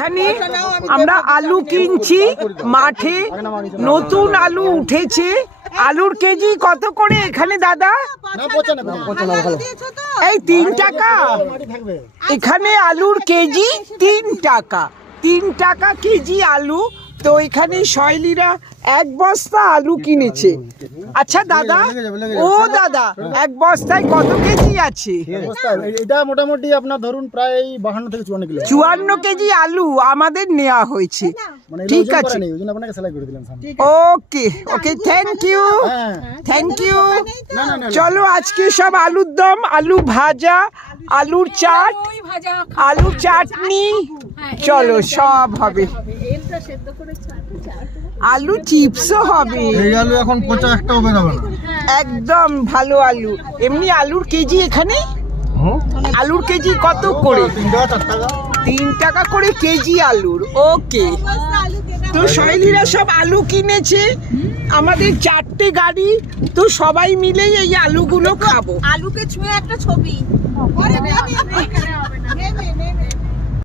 এখানে আমরা আলু কিনছি মাঠে, নতুন আলু উঠেছে। আলুর কেজি কত করে এখানে দাদা? এই 3 টাকা। এখানে আলুর কেজি 3 টাকা, 3 টাকা কেজি আলু। তো এখানে শৈলীরা 1 বস্তা আলু কিনেছে। আচ্ছা দাদা, ও দাদা, 1 বস্তায় কত কেজি আছে? এটা মোটামুটি আপনার ধরুন প্রায় 52 থেকে 54 কিলো। 54 কেজি আলু আমাদের নেওয়া হয়েছে। ঠিক আছে, ওকে ওকে, থ্যাংক ইউ থ্যাংক ইউ। চলো আজকে সব আলুর দম, আলু ভাজা, আলুর চাট, আলুর চাটনি, চলো সব হবে। আলু চিপসও হবে। এই আলু এখন পচা একটাও বেরোবে না, একদম ভালো আলু। এমনি আলুর কেজি এখানে আলুর কেজি কত করে? 3 টাকা করে কেজি আলুর। ওকে, তো শৈলীরা সব আলু কিনেছে, আমাদের 4টে গাড়ি, তো সবাই মিলেই এই আলুগুলো খাবো। আলুকে ছুঁয়ে একটা ছবি